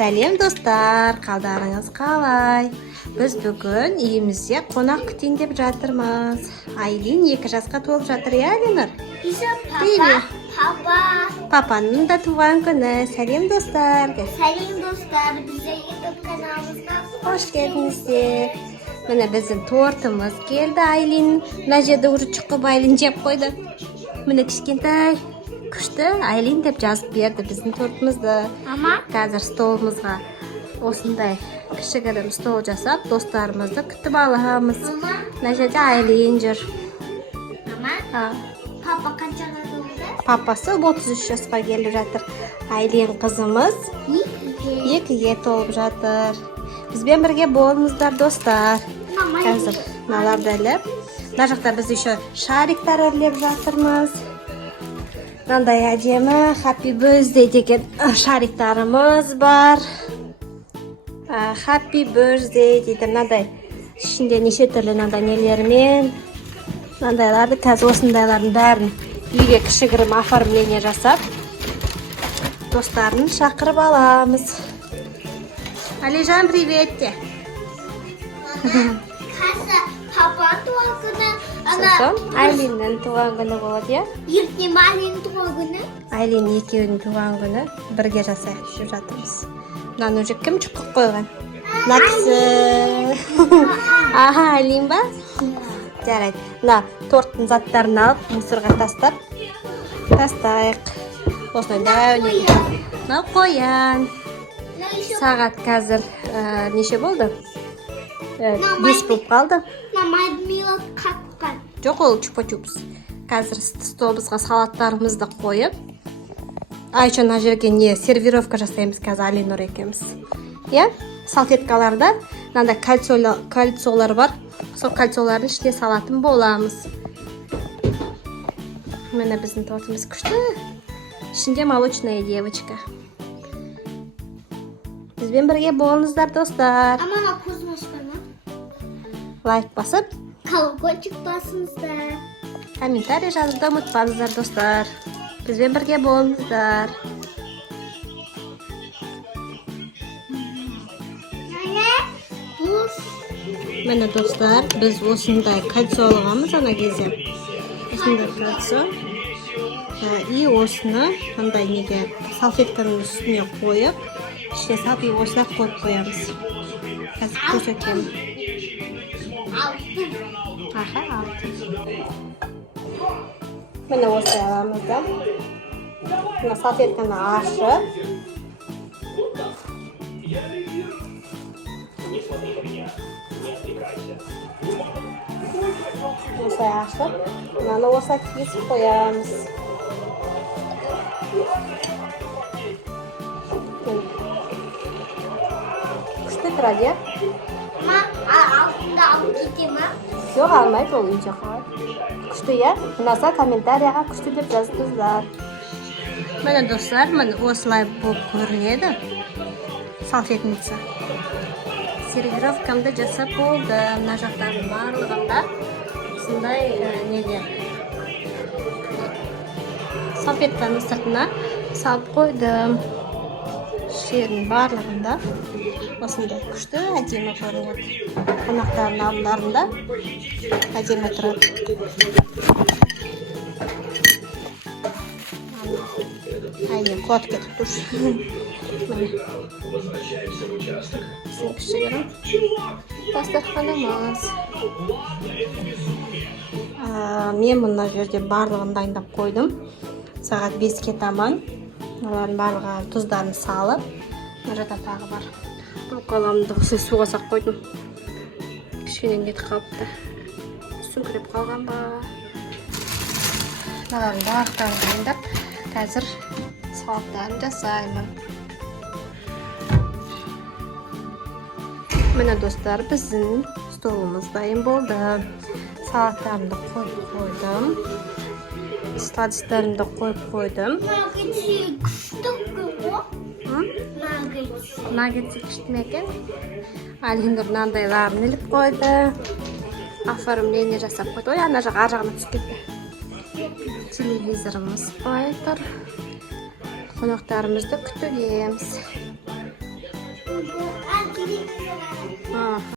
Сәлем достар, қалдарыңыз қалай? Біз бүгін үйімізде қонақ күтейін деп жатырмыз. Айлин 2 жасқа толып жатыр, я, Ленор? Папаның да туған күні. Сәлем достар. Сәлем достар, бізде YouTube каналымызға Қош келдіңіздер. Міне біздің тортымыз келді, Айлин. Мына жерде уже шұқып Айлин жеп қойды. Міне кішкентай күшті Айлин деп жазып берді біздің тортымызды. Қазір столымызға осындай кішігірім стол жасап, достарымызды күтіп аламыз. Мына жерде Айлин жүр. Папа қаншаға толды? Папасы 33 жасқа келіп жатыр. Айлин қызымыз 2-ге толып жатыр. Бізбен бірге болыңыздар, достар. Қазір мыналарды іліп, мына жақта біз еще шариктар өрлеп жатырмыз. Мынандай әдемі Happy Birthday деген шариктарымыз бар. Happy Birthday дейді. Мынандай ішінде неше түрлі мынандай нелермен мынандайларды, қазір осындайлардың бәрін үйге кішігірім оформление жасап, достарын шақырып аламыз. Алижан, привет те. Қазір папа туған күні, Сосын Айлиннің туған күні болады, я? ертең Айлин туған күні. Айлин екеуінің туған күні бірге жасайық деп жатырмыз. Мынаны уже кім шұқып қойған? Мына кісі. Айлин ба? Жарайды. Мына торттың заттарын алып, мусорға тастайық. Осындай дәу. Мына қоян. Сағат қазір неше болды? 5 болып қалды. Мамадмилот қатқан. Жоқ, ол чупа-чупс. Қазір столымызға салаттарымызды қойып, Айша мына жерге не сервировка жасаймыз қазір Алинор екеуміз. Я? Салфеткаларда мынандай кольцолар бар. Сол кольцолардың ішіне салатын боламыз. Міне біздің тортымыз күшті. Ішінде молочная девочка. Бізбен бірге болыңыздар, достар. Амана көзмашпана. Лайк басып, Колокольчик басыңыздар. комментарий жазуды ұмытпаңыздар, достар. Бізбен бірге болыңыздар. Міне достар, біз осындай кольцо алғанбыз ана кезде. Осындай кольцо. И осыны андай неге салфетканың үстіне қойып, ішіне салып осылай қойып қоямыз. Қазір көрсетемін. Міне осылай аламыз да. Мына салфетканы ашып, осылай ашып, мынаны осылай кесіп қоямыз. Күшті тұрады, я? Алтында алып кете ма? Жоқ, алмайды, ол үйде қалады. Күшті, я? Ұнаса комментарияға күшті деп жазыңыздар. Міне достар, міне осылай болып көрінеді. Салфетница. Сервировкамды жасап болды. Мына жақтардың барлығында осындай неге салфетканың сыртына салып қойдым. Жердің барлығында осындай күшті әдемі көрінеді. Қонақтардың алдында әдемі тұрады. Айлин құлап кетіп тұр. Біздің кішігірім дастарханымыз. Мен мына жерде барлығын дайындап қойдым. Сағат 5-ке таман. Олардың барлығы тұздарын салып, мына жақта тағы бар. Бұл қаламды суға сақ қойдым. Кішкене нетіп қалыпты. Сүңкіреп қалған ба. Мыналардың барлықтарын дайындап, қазір салаттарын жасаймын. Міне достар, біздің столымыз дайын болды. Салаттарымды қойып қойдым. Сладыстарымды қойып қойдым. Наггетси күшті ме екен? Алинор мынандайларын іліп қойды. Оформление жасап қойды. Ой, ана жақ ар жағына түсіп кетті. Телевизорымыз қойып тұр. Қонақтарымызды күтудеміз. Anti. Aha.